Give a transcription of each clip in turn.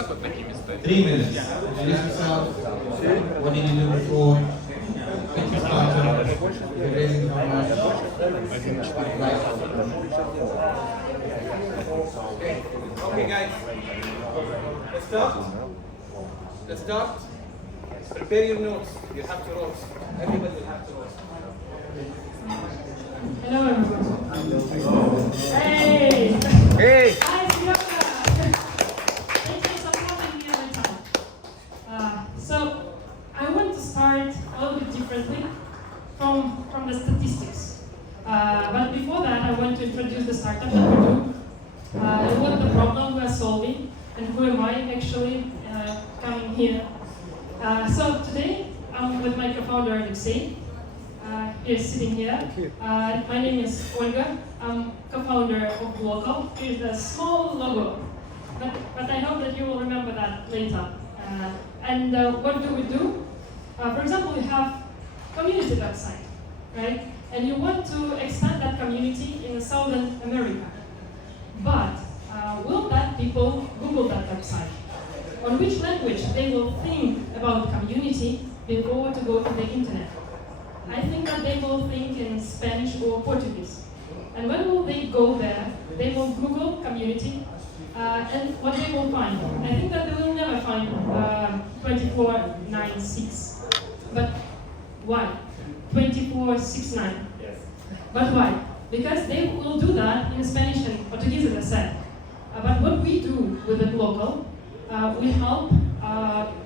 как вот такие места? 3 minutes. Introduce yourself. What did you do before? Get you started. You're raising how much? Right. Okay, guys. Let's start. Let's start. Prepare your notes. You have to roast. Everybody will have to roast. Hello, everyone. Hey! Hey! Hi, Glocal. Thank you for having me every time. So, I want to start a little bit differently from the statistics. But before that, I want to introduce the startup that we do, and what the problem we are solving, and who am I actually coming here. So today, I'm with my co-founder, Alexei. He's sitting here. My name is Olga. I'm co-founder of Glocal. Here's a small logo, but I hope that you will remember that later. What do we do? For example, we have community website, right? And you want to expand that community in Southern America. But will that people Google that website? On which language they will think about community before to go to the internet? I think that they will think in Spanish or Portuguese. And when will they go there? They will Google community, and what they will find? I think that they will never find 2496. But why? 2469. Yes. But why? Because they will do that in Spanish and Portuguese, as I said. But what we do with the Glocal, we help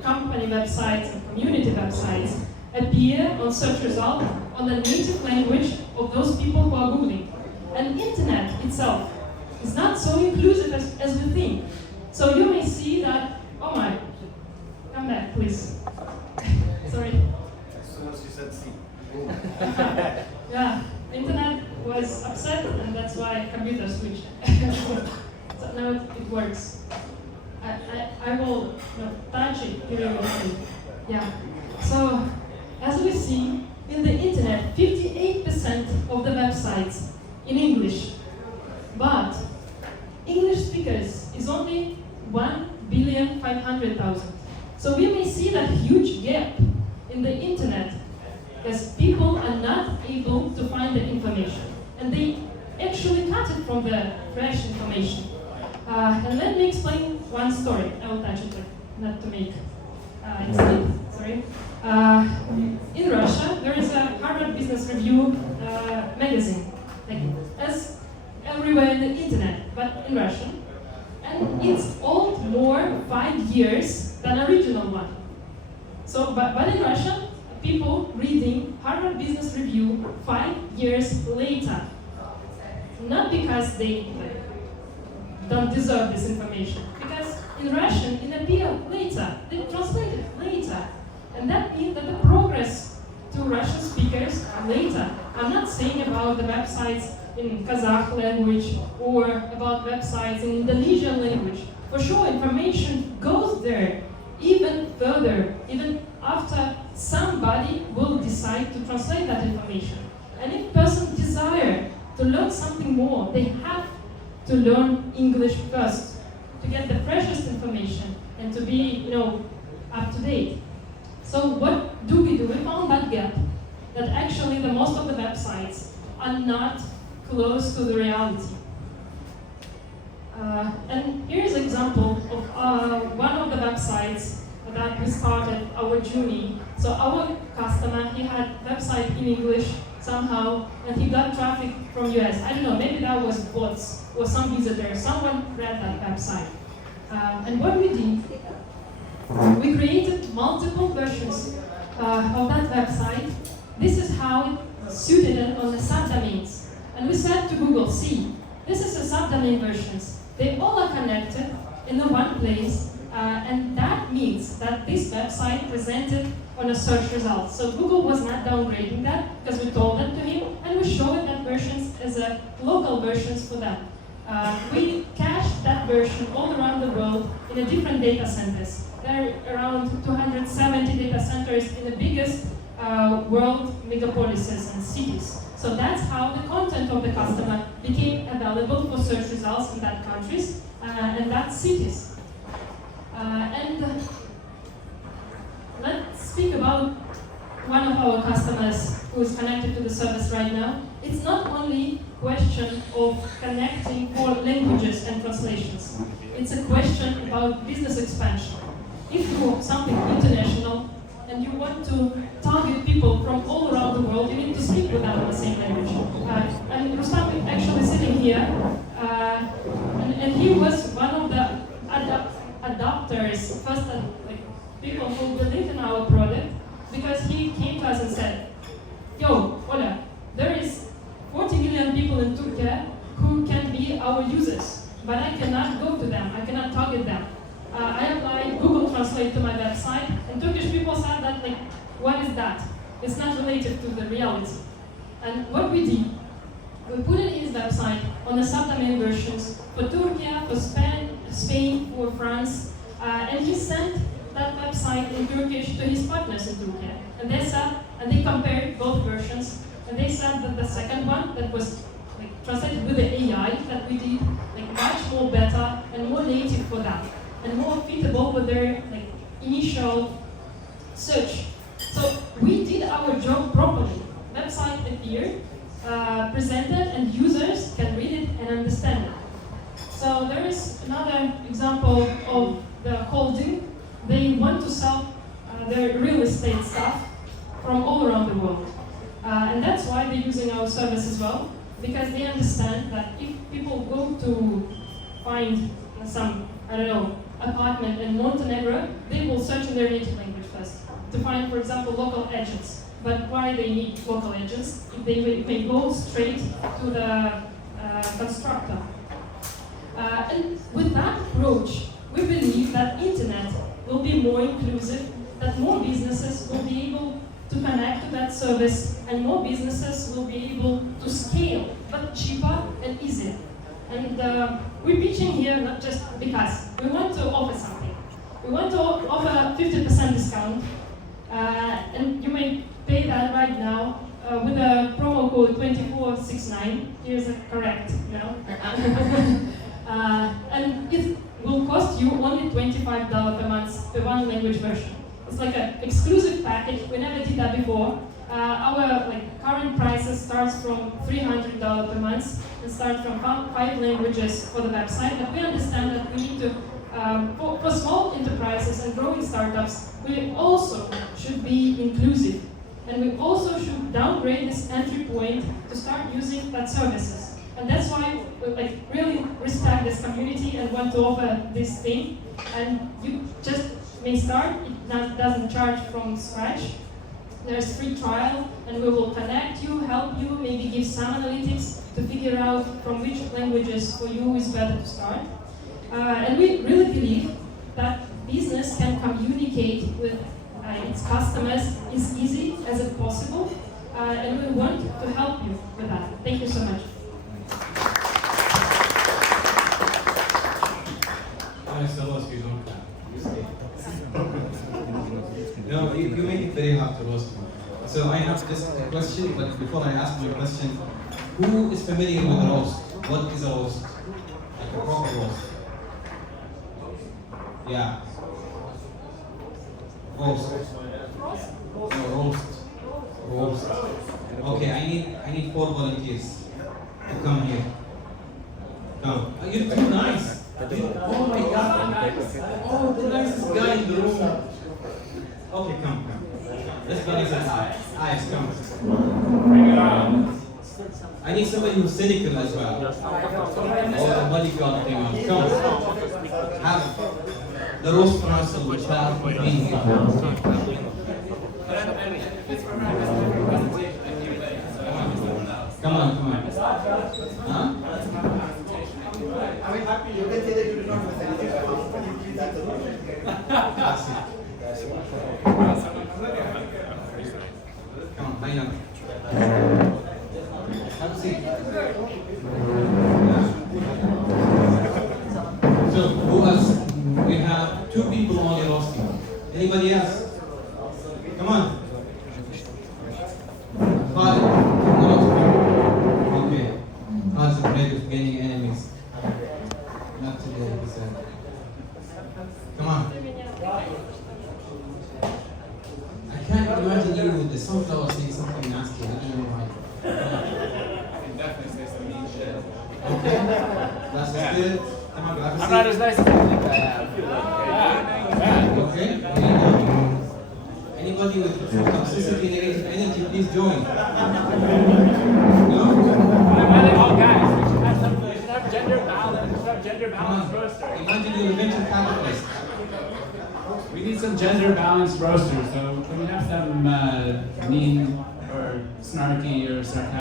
company websites and community websites appear on search results on the native language of those people who are Googling. And internet itself is not so inclusive as we think. So you may see that, oh my, come back, please. Sorry. As soon as you said C. Yeah, internet was upset, and that's why computer switched. So now it works. I will touch it periodically. Yeah. So, as we see, in the internet, 58% of the websites in English. But English speakers is only 1,500,000. So we may see that huge gap in the internet as people are not able to find the information. And they actually cut it from the fresh information. And let me explain one story. I will touch it, not to make it slip, sorry. In Russia, there is a Harvard Business Review magazine, like as everywhere in the internet, but in Russian. And it's old more 5 years than original one. So, but in Russia, people reading Harvard Business Review 5 years later. Not because they don't deserve this information, because in Russian it appeared later, they translated later. And that means that the progress to Russian speakers are later. I'm not saying about the websites in Kazakh language or about websites in Indonesian language. For sure, information goes there even further, even after somebody will decide to translate that information. And if person desire to learn something more, they have to learn English first, to get the freshest information and to be, up to date. So what do? We found that gap, that actually the most of the websites are not close to the reality. And here's an example of one of the websites that we started our journey. So our customer, he had website in English somehow, and he got traffic from US. I don't know, maybe that was bots or some visitor. Someone read that website. And what we did, we created multiple versions of that website. This is how it suited it on the subdomains. And we said to Google, see, this is the subdomain versions. They all are connected in the one place, and that means that this website presented on a search result. So Google was not downgrading that, because we told them to him, and we showed that versions as a local versions for them. We cached that version all around the world in a different data centers. There are around 270 data centers in the biggest world megapolises and cities. So that's how the content of the customer became available for search results in that countries and that cities. And let's speak about one of our customers who is connected to the service right now. It's not only a question of connecting for languages and translations. It's a question about business expansion. If you want something international and you want to target people from all around the world, you need to speak with them in the same language. And Rustam is actually sitting here, and he was one of the adopters, first people who believed in our product, because he came to us and said, yo, Ola, there is 40 million people in Turkey who can be our users, but I cannot go to them, I cannot target them. I applied Google Translate to my website, and Turkish people said that, what is that? It's not related to the reality. And what we did, we put it in his website on the subdomain versions for Turkey, for Spain, for France, and he sent that website in Turkish to his partners in Turkey. And they said, and they compared both versions, and they said that the second one that was translated with the AI that we did, much more better and more native for them, and more fitable with their initial search. So we did our job properly. Website appeared, presented, and users can read it and understand it. So there is another example of the holding. They want to sell their real estate stuff from all around the world. And that's why they're using our service as well, because they understand that if people go to find some, apartment in Montenegro, they will search in their native language first to find, for example, local agents. But why they need local agents? If they may go straight to the constructor. And with that approach, we believe that internet will be more inclusive, that more businesses will be able to connect to that service, and more businesses will be able to scale, but cheaper and easier. And we're pitching here not just because we want to offer something. We want to offer 50% discount, and you may pay that right now with a promo code 2469. Here's a correct, and it will cost you only $25 per month per one language version. It's like an exclusive package. We never did that before. Our current prices starts from $300 per month and start from 5 languages for the website. But we understand that we need to, for small enterprises and growing startups, we also should be inclusive. And we also should downgrade this entry point to start using that services. And that's why we really respect this community and want to offer this thing. And you just may start. It doesn't charge from scratch. There's free trial, and we will connect you, help you, maybe give some analytics to figure out from which languages for you is better to start. And we really believe that business can communicate with its customers as easy as it possible, and we want to help you with that. Thank you so much. No, you make it very hard to roast me. So I have this question, but before I ask my question, who is familiar with a roast? What is a roast? Like a proper roast? Yeah. Roast. No, roast. Roast. Okay, I need 4 volunteers to come here. Come. You're too nice. Oh my God. Oh, the nicest guy in the room. Okay, come. Let's go inside. Eyes, come. I need somebody who's cynical as well. Oh, the bodyguard thing on. Come. Have the roast council which have been here. Come on. Huh? Are we happy? You can say that you do not have anything. Can you please answer the question? Come on, line up. Have a seat. So, who else? We have 2 people only roasting. Anybody else? Come on. 5. No. Okay. Heart's afraid of gaining enemies. Not today, he said. Come on. That's the spirit. Come on, grab a I'm not seat. as nice as I think I am. Okay, here you go. Anybody with toxicity negative energy, please join. No? Oh, guys, we should have gender balance. We should have gender Come balance on. roaster. Imagine you're a venture capitalist. We need some gender balanced roasters. So can we have some mean or snarky or sarcastic?